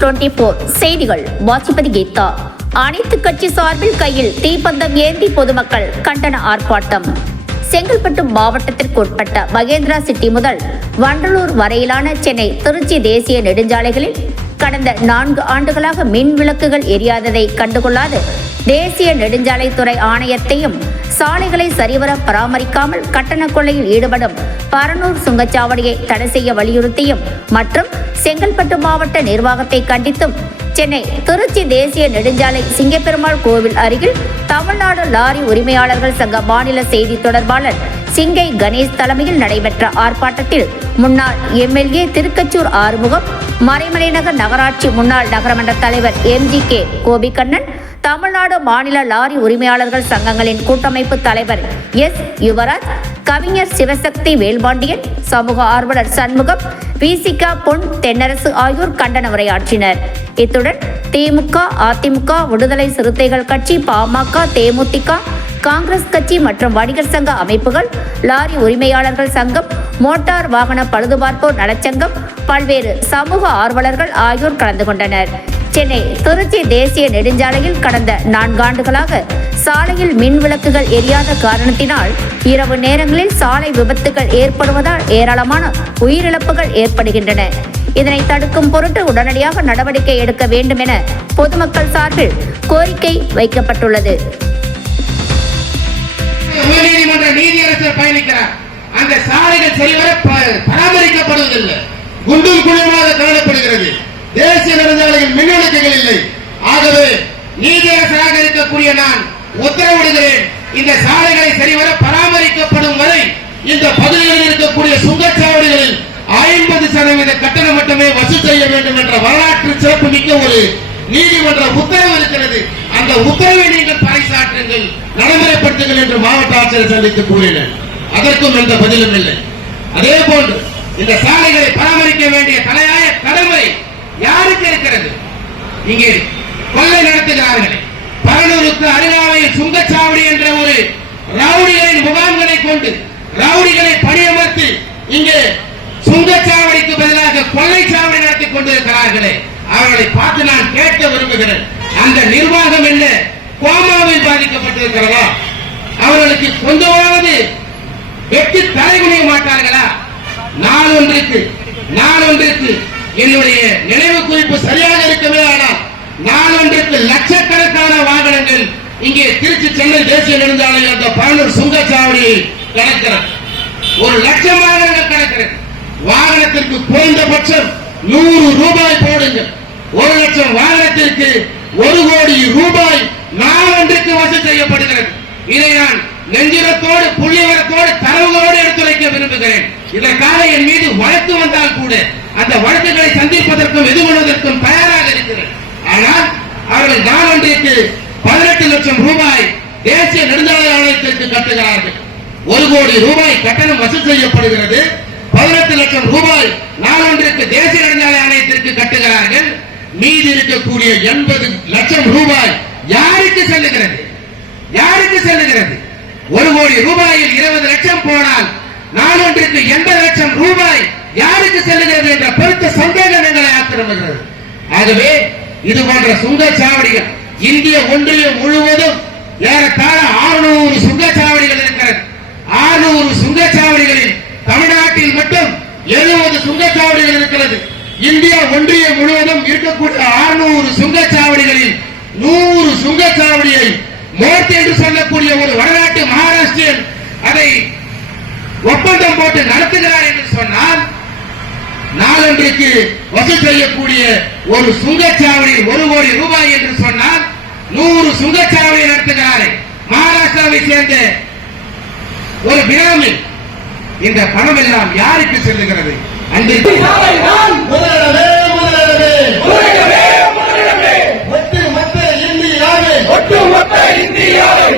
News24 செய்திகள் வாசிப்பது கீதா. அனைத்து கட்சி சார்பில் கையில் தீப்பந்தம் ஏந்தி பொதுமக்கள் கண்டன ஆர்ப்பாட்டம். செங்கல்பட்டு மாவட்டத்திற்கு உட்பட்ட மகேந்திரா சிட்டி முதல் வண்டலூர் வரையிலான சென்னை திருச்சி தேசிய நெடுஞ்சாலைகளில் கடந்த 4 ஆண்டுகளாக மின் விளக்குகள் எரியாததை கண்டுகொள்ளாது தேசிய நெடுஞ்சாலைத்துறை ஆணையத்தையும் சாலைகளை சரிவர பராமரிக்காமல் கட்டண கொள்ளையில் ஈடுபடும் பரனூர் சுங்கச்சாவடியை தடை செய்ய வலியுறுத்தியும் மற்றும் செங்கல்பட்டு மாவட்ட நிர்வாகத்தை கண்டித்தும் சென்னை திருச்சி தேசிய நெடுஞ்சாலை சிங்கப்பெருமாள் கோவில் அருகில் தமிழ்நாடு லாரி உரிமையாளர்கள் சங்க மாநில செய்தி தொடர்பாளர் சிங்கை கணேஷ் தலைமையில் நடைபெற்ற ஆர்ப்பாட்டத்தில் முன்னாள் எம்எல்ஏ திருக்கச்சூர் ஆறுமுகம், மறைமலை நகர் நகராட்சி முன்னாள் நகரமன்ற தலைவர் MGK கோபிகண்ணன், தமிழ்நாடு மாநில லாரி உரிமையாளர்கள் சங்கங்களின் கூட்டமைப்பு தலைவர் S யுவராஜ், கவிஞர் சிவசக்தி வேல்பாண்டியன், சமூக ஆர்வலர் சண்முகம், VCK பொன் தென்னரசு ஆகியோர் கண்டன உரையாற்றினர். இத்துடன் திமுக, அதிமுக, விடுதலை சிறுத்தைகள் கட்சி, பாமக, தேமுதிக, காங்கிரஸ் கட்சி மற்றும் வணிகர் சங்க அமைப்புகள், லாரி உரிமையாளர்கள் சங்கம், மோட்டார் வாகன பழுதுபார்ப்போர் நலச்சங்கம், பல்வேறு சமூக ஆர்வலர்கள் ஆகியோர் கலந்து கொண்டனர். சென்னை திருச்சி தேசிய நெடுஞ்சாலையில் கடந்த 4 ஆண்டுகளாக சாலையில் மின் விளக்குகள் எரியாத காரணத்தினால் இரவு நேரங்களில் சாலை விபத்துகள் ஏற்படுவதால் ஏராளமான உயிரிழப்புகள் ஏற்படுகின்றன. இதனை தடுக்கும் பொருட்டு உடனடியாக நடவடிக்கை எடுக்க வேண்டும் என பொதுமக்கள் சார்பில் கோரிக்கை வைக்கப்பட்டுள்ளது. அந்த சாலைகள் சரிவர பராமரிக்கப்படுவதில்லை, குண்டும் குழுமாக காணப்படுகிறது. தேசிய நெடுஞ்சாலையில் மின் விளக்குகள் இல்லை. ஆகவே நீதியரசராக இருக்கக்கூடிய நான் உத்தரவிடுகிறேன், இந்த சாலைகளை சரிவர பராமரிக்கப்படும் வரை இந்த பகுதிகளில் இருக்கக்கூடிய சுங்கச்சாவடிகளில் 50% கட்டணம் மட்டுமே வசூல் செய்ய வேண்டும் என்ற வரலாற்று சிறப்பு மிக்க ஒரு நீதிமன்ற உத்தரவு இருக்கிறது. அந்த உத்தரவை நீங்கள் பறைசாற்றுங்கள், நடைமுறைப்படுத்துங்கள் என்று மாவட்ட ஆட்சியர் சந்தித்து கூறினர். அதற்கும் எந்த பதிலும் இல்லை. அதே போன்று இந்த சாலைகளை பராமரிக்க வேண்டிய தலையாய கடமை யாருக்கு இருக்கிறது? இங்கே கொள்ளை நடத்துகிறார்கள். பரனூருக்கு அருகாமையில் சுங்கச்சாவடி என்ற ஒரு ரவுடிகளின் முகாம்களை கொண்டு ரவுடிகளை பணியமர்த்தி இங்கே சுங்கச்சாவடிக்கு பதிலாக கொள்ளைச்சாவடி நடத்தி கொண்டிருக்கிறார்களே, அவர்களை பார்த்து நான் கேட்க விரும்புகிறேன். அந்த நிர்வாகம் என்ன கோமாவில் பாதிக்கப்பட்டிருக்கிறதா? அவர்களுக்கு கொஞ்சமாவது வெற்றி தலைகுனிய மாட்டார்களா? நாளொன்றுக்கு என்னுடைய நினைவு குறிப்பு சரியாக இருக்கவே, ஆனால் நாளொன்றுக்கு லட்சக்கணக்கான வாகனங்கள் இங்கே திருச்சி சென்னை தேசிய நெடுஞ்சாலையில் அந்த பரனூர் சுங்கச்சாவடியில் கிடக்கிறது. 1 லட்சம் வாகனங்கள் கிடக்கிறது. வாகனத்திற்கு குறைந்தபட்சம் 100 ரூபாய் போடுங்கள். 1 லட்சம் வாகனத்திற்கு 1 கோடி ரூபாய் நாளொன்றுக்கு வசூல் செய்யப்படுகிறது. இதை நான் நெஞ்சிரத்தோடு புள்ளிவரத்தோடு தரவுகளோடு எடுத்துரைக்க விரும்புகிறேன். இதற்காக என் மீது வழக்கு வந்தால் கூட அந்த வழக்குகளை சந்திப்பதற்கும் எதிர்கொள்வதற்கும் தயாராக இருக்கிறேன். ஆனால் அவர்கள் நாளொன்றிற்கு 18 லட்சம் ரூபாய் தேசிய நெடுஞ்சாலை ஆணையத்திற்கு கட்டுகிறார்கள். 1 கோடி ரூபாய் கட்டணம் வசூல் செய்யப்படுகிறது. 18 லட்சம் ரூபாய் நாளொன்றிற்கு தேசிய நெடுஞ்சாலை ஆணையத்திற்கு கட்டுகிறார்கள். மீதி இருக்கக்கூடிய 80 லட்சம் ரூபாய் யாருக்கு செல்லுகிறது? 1 கோடி ரூபாயில் 20 லட்சம் போனால் நாளொன்றிற்கு 80 லட்சம் ரூபாய் யாருக்கு செல்லுகிறது என்ற பெருத்த சந்தேகம் எங்களை ஆக்கிரமிக்கிறது. ஆகவே இது போன்ற சுங்கச்சாவடிகள் இந்திய ஒன்றியம் முழுவதும் ஏறத்தாழ 600 சுங்கச்சாவடிகள் இருக்கிறது. 600 சுங்கச்சாவடிகளில் தமிழ்நாட்டில் மட்டும் 70 சுங்கச்சாவடிகள் இருக்கிறது. இந்தியா ஒன்றியம் முழுவதும் இருக்கக்கூடிய 600 சுங்கச்சாவடிகளில் 100 சுங்கச்சாவடியை மோர்த்தி என்று சொல்லக்கூடிய ஒரு வடநாட்டு மகாராஷ்டிரன் அதை ஒப்பந்தம் போட்டு நடத்துகிறார் என்று சொன்னால் நாளொன்றுக்கு வசூல் செய்யக்கூடிய ஒரு சுங்கச்சாவடி 1 கோடி ரூபாய் என்று சொன்னால் 100 சுங்கச்சாவடி நடத்துகிறார் மகாராஷ்டிராவை சேர்ந்த ஒரு பினாமி. இந்த பணம் எல்லாம் யாருக்கு செல்லுகிறது? ஒட்டுமொத்த இந்தியாவை